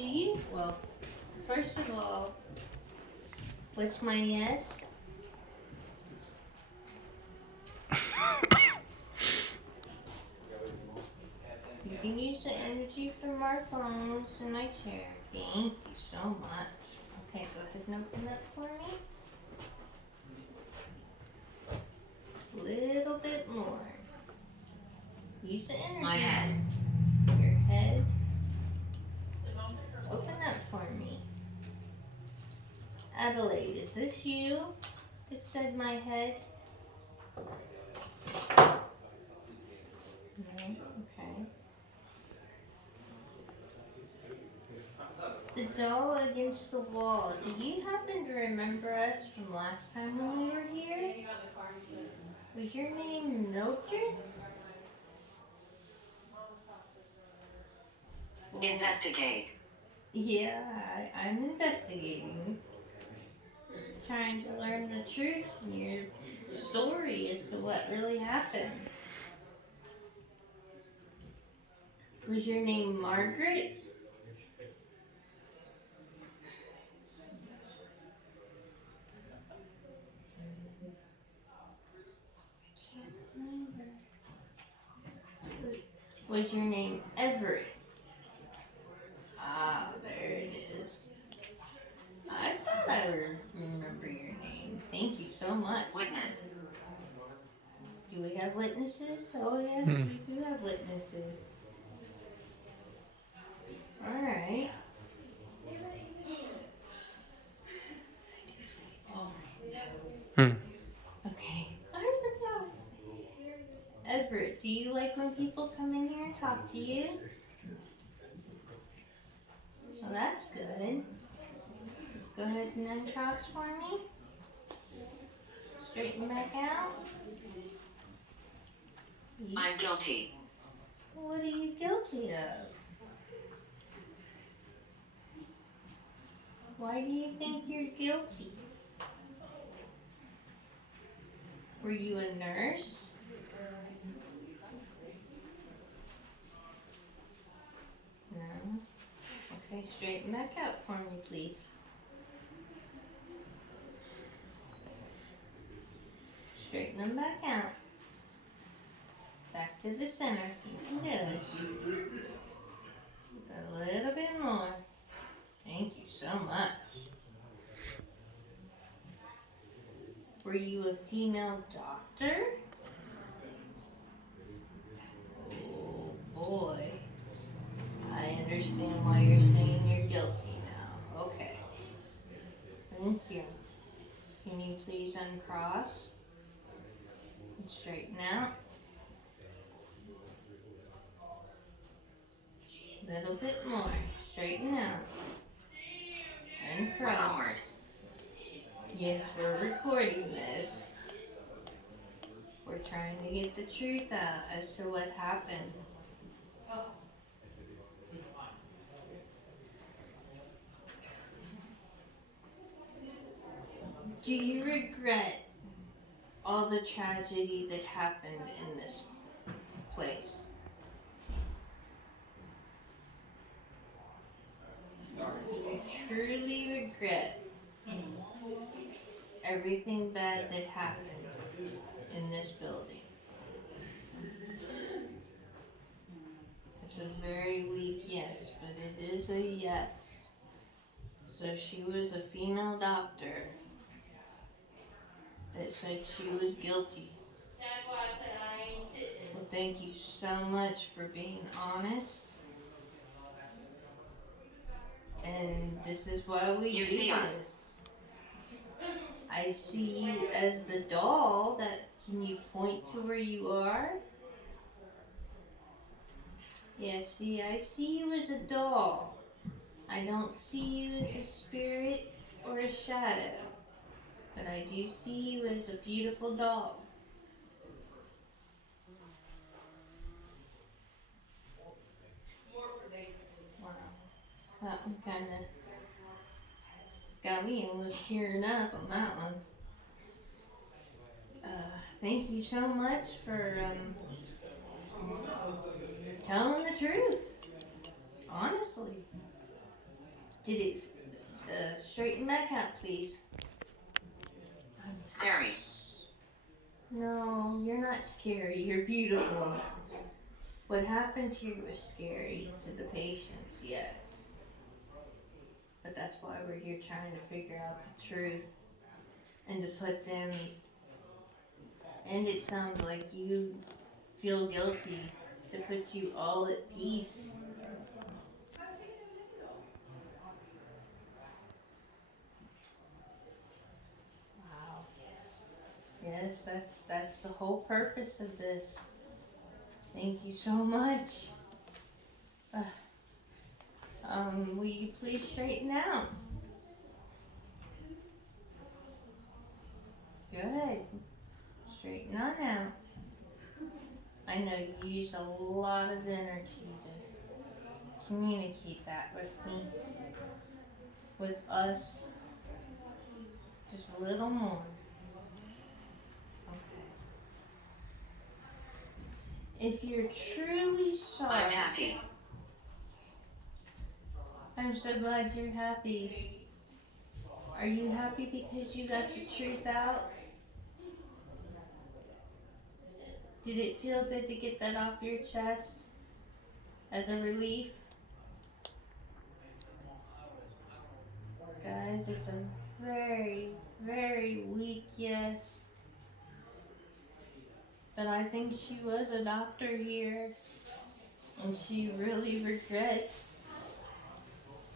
Do you? Well, first of all, what's my yes? You can use the energy from our phones in my chair. Thank you so much. Okay, go ahead and open that for me. A little bit more. Use the energy. My head. Your head. Open that for me. Adelaide, is this you? It said my head. No, okay. The doll against the wall. Do you happen to remember us from last time when we were here? Was your name Mildred? Investigate. Yeah, I'm investigating. Trying to learn the truth in your story as to what really happened. Was your name Margaret? Can't remember. Was your name Everett? Ah, there it is. I thought I would remember your name. Thank you so much. Witness. Do we have witnesses? Oh yes, we do have witnesses. Alright. Okay. I forgot. Everett, do you like when people come in here and talk to you? Well, that's good. Go ahead and uncross for me. Straighten back out. I'm guilty. What are you guilty of? Why do you think you're guilty? Were you a nurse? No. Okay, straighten back out for me, please. Straighten them back out. Back to the center. You can do it. A little bit more. Thank you so much. Were you a female doctor? Oh boy. I understand why you're saying you're guilty now. Okay. Thank you. Can you please uncross and straighten out? A little bit more. Straighten out. Uncross. Record. Yes, we're recording this. We're trying to get the truth out as to what happened. Do you regret all the tragedy that happened in this place? Do you truly regret everything bad that happened in this building? It's a very weak yes, but it is a yes. So she was a female doctor that said she was guilty. That's why I said I ain't sitting. Well, thank you so much for being honest. And this is why we You do see us. this. I see you as the doll. Can you point to where you are? Yeah, see, I see you as a doll. I don't see you as a spirit or a shadow. But I do see you as a beautiful doll. Wow. That one kind of got me almost tearing up on that one. Thank you so much for telling the truth. Honestly. Did it straighten back out, please? Scary. No, you're not scary. You're beautiful. What happened to you was scary to the patients, yes. But that's why we're here trying to figure out the truth and to put them. And it sounds like you feel guilty, to put you all at peace. Wow. Yes, that's the whole purpose of this. Thank you so much. Will you please straighten out? Good. Straighten on out. I know you used a lot of energy to communicate that with me, with us. Just a little more. Okay. If you're truly sorry, I'm happy. I'm so glad you're happy. Are you happy because you got the truth out? Did it feel good to get that off your chest as a relief? Guys, it's a very, very weak yes. But I think she was a doctor here, and she really regrets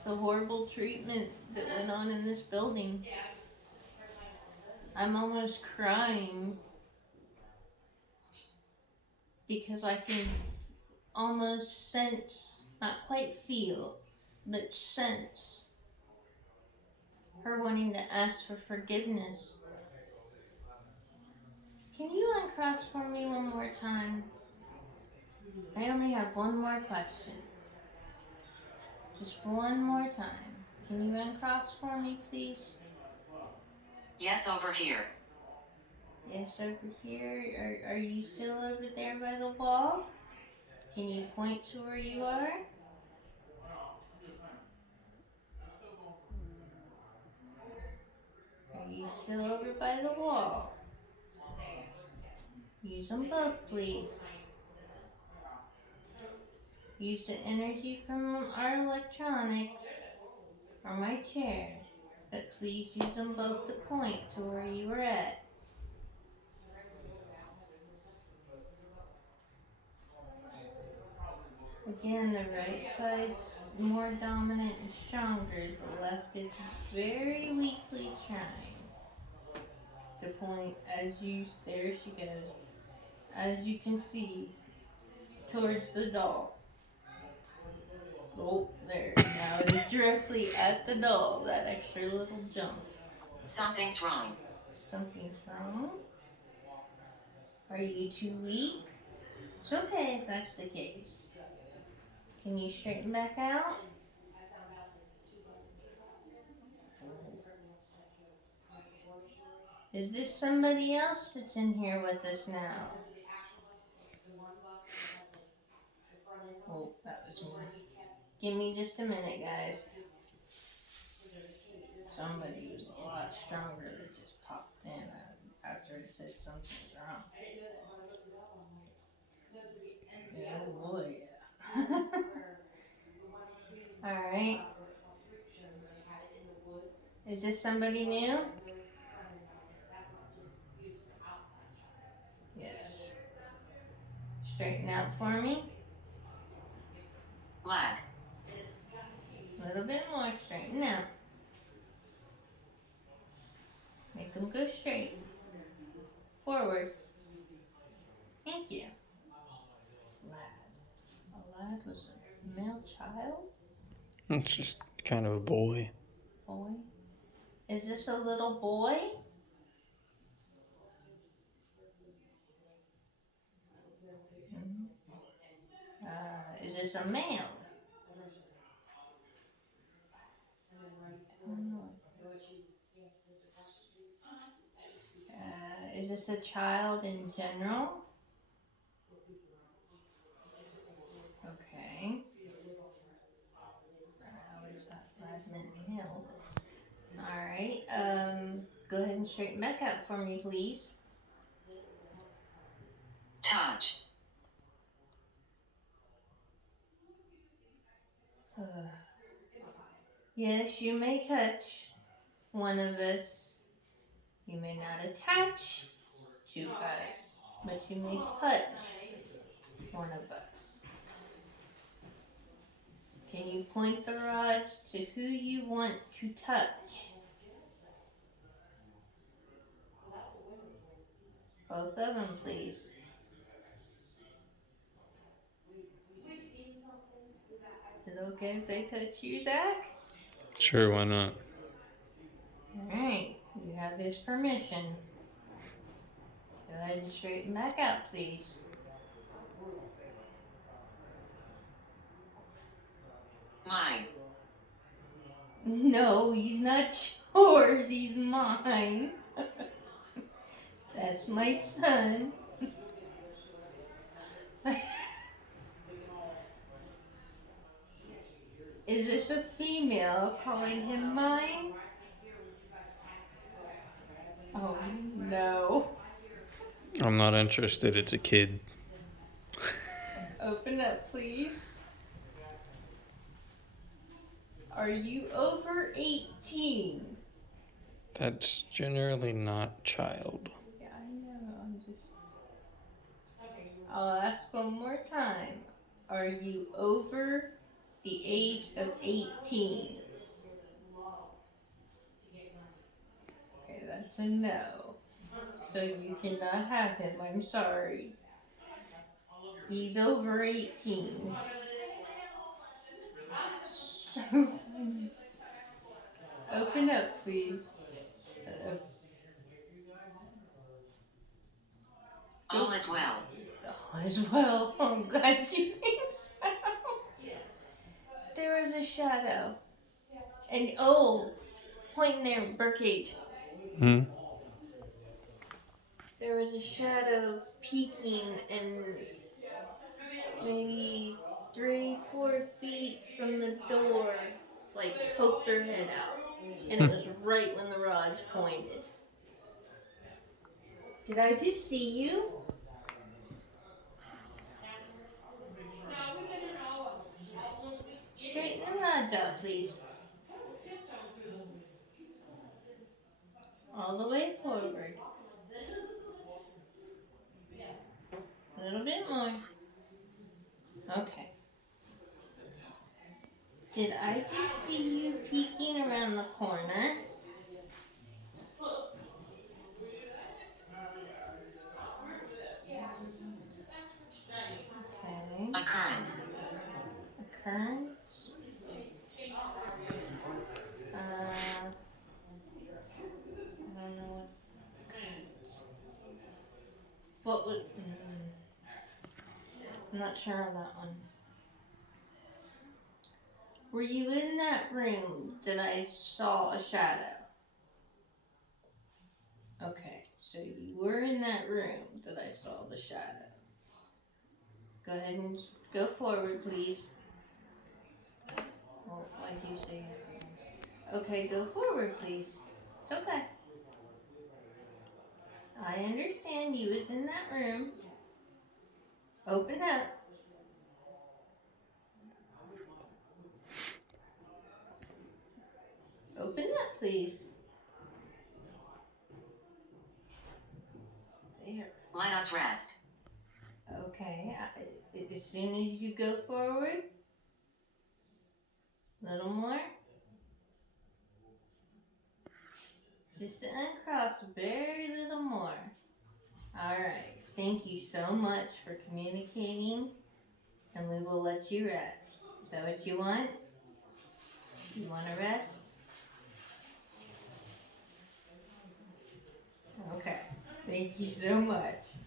the horrible treatment that went on in this building. I'm almost crying because I can almost sense, not quite feel, but sense her wanting to ask for forgiveness. Can you uncross for me one more time? I only have one more question. Just one more time. Can you uncross for me, please? Yes, over here. Yes, over here. Are you still over there by the wall? Can you point to where you are? Are you still over by the wall? Use them both, please. Use the energy from our electronics or my chair, but please use them both to point to where you were at. Again, the right side's more dominant and stronger. The left is very weakly trying to point as you, there she goes, as you can see, towards the doll. Oh, there. Now it is directly at the doll, that extra little jump. Something's wrong. Something's wrong. Are you too weak? It's okay if that's the case. Can you straighten back out? Is this somebody else that's in here with us now? Oh, that was me. Give me just a minute, guys. Somebody who's a lot stronger that just popped in after it said something's wrong. Oh boy, yeah. Alright. Is this somebody new? Yes. Straighten out for me. Lad. A little bit more. Straighten out. Make them go straight. Forward. Thank you. Lad. A lad was a male child? It's just kind of a boy. Boy? Is this a little boy? Is this a male? Is this a child in general? Okay. How is that 5 minutes? and straighten back out for me, please. Touch. Yes, you may touch one of us. You may not attach to us, but you may touch one of us. Can you point the rods to who you want to touch? Both of them, please. Is it okay if they touch you, Zach? Sure, why not? Alright, you have his permission. Go ahead and straighten back out, please. Mine. No, he's not yours, he's mine. That's my son. Is this a female calling him mine? Oh no. I'm not interested. It's a kid. Open up, please. Are you over 18? That's generally not child. Yeah, I know. I'll ask one more time. Are you over the age of 18? Okay, that's a no. So you cannot have him. I'm sorry. He's over 18. So funny. Open up, please. All is well. All is well. I'm glad you think so. There was a shadow. And point in there, birdcage. There was a shadow peeking and maybe 3-4 feet from the door, like poked their head out. And it was right when the rods pointed. Did I just see you? Straighten the rods out, please. All the way forward. A little bit more. Okay. Did I just see you peeking around the corner? Okay. Occurrence. Occurrence. I don't know what occurrence. What would? I'm not sure on that one. Were you in that room that I saw a shadow? Okay, so you were in that room that I saw the shadow. Go ahead and go forward, please. Well, why do you say yes? Okay, go forward, please. It's okay. I understand you was in that room. Open up. Open up, please. There. Let us rest. Okay, as soon as you go forward, a little more. Just to uncross, very little more. Alright, thank you so much for communicating, and we will let you rest. Is that what you want? You want to rest? Okay, thank you so much.